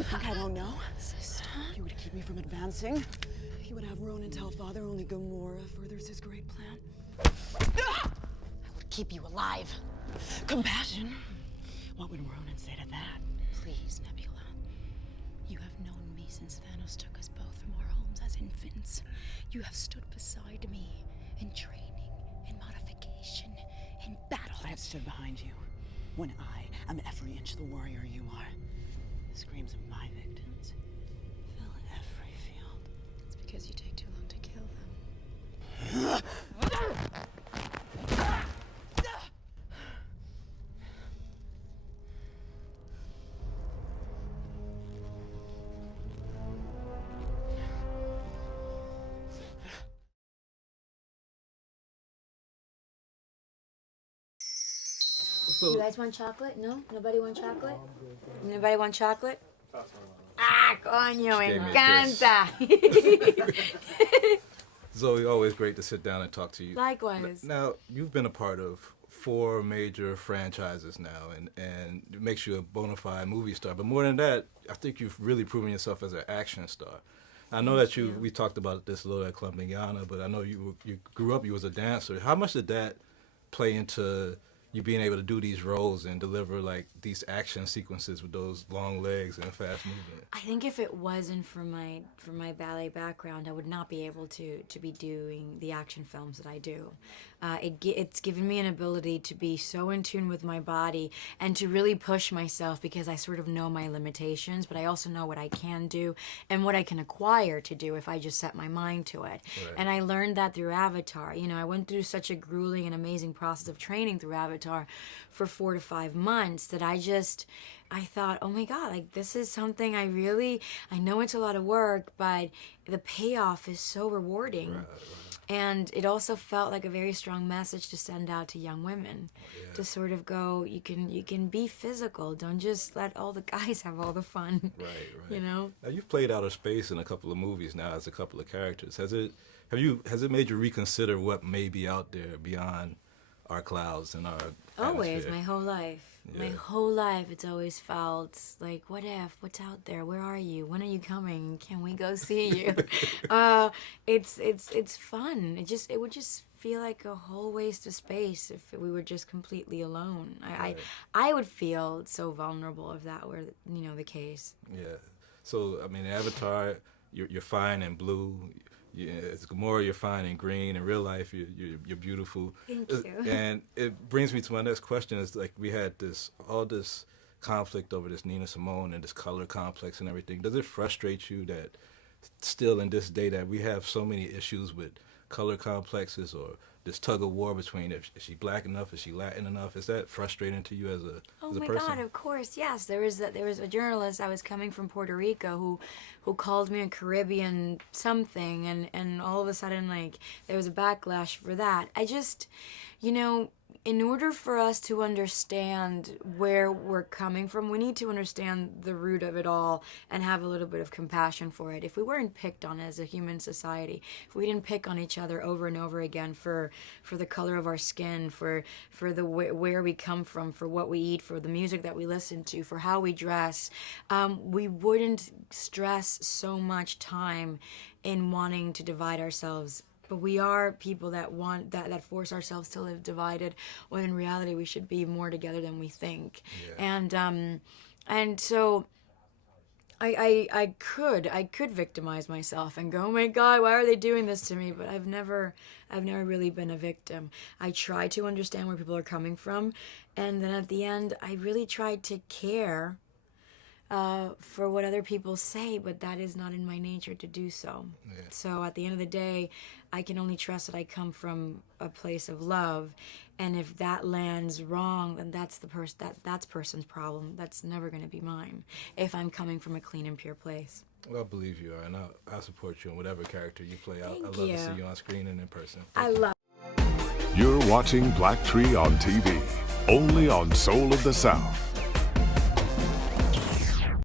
You think I don't know? Sister. You would keep me from advancing. You would have Ronan tell Father only Gamora furthers his great plan. I would keep you alive. Compassion. What would Ronan say to that? Please, Nebula. You have known me since Thanos took us both from our homes as infants. You have stood beside me in training, in modification, in battle. I have stood behind you when I am every inch the warrior you are. The screams of my victims fill every field. It's because you take too long to kill them. You guys want chocolate? No? Nobody want chocolate? Nobody want chocolate? Ah, coño, me encanta. Zoe, always great to sit down and talk to you. Likewise. Now, you've been a part of 4 major franchises now, and it makes you a bona fide movie star. But more than that, I think you've really proven yourself as an action star. I know that we talked about this a little at Club Mingana, but I know you grew up, you was a dancer. How much did that play into you being able to do these roles and deliver like these action sequences with those long legs and fast movement? I think if it wasn't for my ballet background, I would not be able to be doing the action films that I do. It's given me an ability to be so in tune with my body and to really push myself, because I sort of know my limitations, but I also know what I can do and what I can acquire to do if I just set my mind to it. Right. And I learned that through Avatar. You know, I went through such a grueling and amazing process of training through Avatar for 4 to 5 months that I thought, oh my God, like this is something I know it's a lot of work, but the payoff is so rewarding. Right. And it also felt like a very strong message to send out to young women, to sort of go, you can be physical. Don't just let all the guys have all the fun. Right. You know. Now, you've played outer space in a couple of movies now as a couple of characters. Has it made you reconsider what may be out there beyond our clouds and our Always, atmosphere? My whole life. Yeah. My whole life, it's always felt like, what if? What's out there? Where are you? When are you coming? Can we go see you? It's fun. It would just feel like a whole waste of space if we were just completely alone. I would feel so vulnerable if that were, the case. Yeah. So I mean, Avatar, you're fine in blue. As Gamora, you're fine in green. In real life, you're beautiful. Thank you. And it brings me to my next question: is like we had all this conflict over this Nina Simone and this color complex and everything. Does it frustrate you that still in this day that we have so many issues with color complexes or this tug of war between is she black enough, is she Latin enough? Is that frustrating to you as a person? Oh my God, of course, yes. There was a journalist. I was coming from Puerto Rico who called me a Caribbean something, and all of a sudden, like, there was a backlash for that. I just, in order for us to understand where we're coming from, we need to understand the root of it all and have a little bit of compassion for it. If we weren't picked on as a human society, if we didn't pick on each other over and over again for the color of our skin, for the where we come from, for what we eat, for the music that we listen to, for how we dress, we wouldn't stress so much time in wanting to divide ourselves. But we are people that want that force ourselves to live divided, when in reality we should be more together than we think. Yeah. And so I could victimize myself and go, oh my God, why are they doing this to me? But I've never really been a victim. I try to understand where people are coming from, and then at the end I really tried to care for what other people say, but that is not in my nature to do so. Yeah. So at the end of the day, I can only trust that I come from a place of love, and if that lands wrong, then that's that's person's problem. That's never going to be mine if I'm coming from a clean and pure place. Well, I believe you are, and I'll support you in whatever character you play. I love you. to see you on screen and in person. I love. You're watching BlackTree on TV, only on Soul of the South.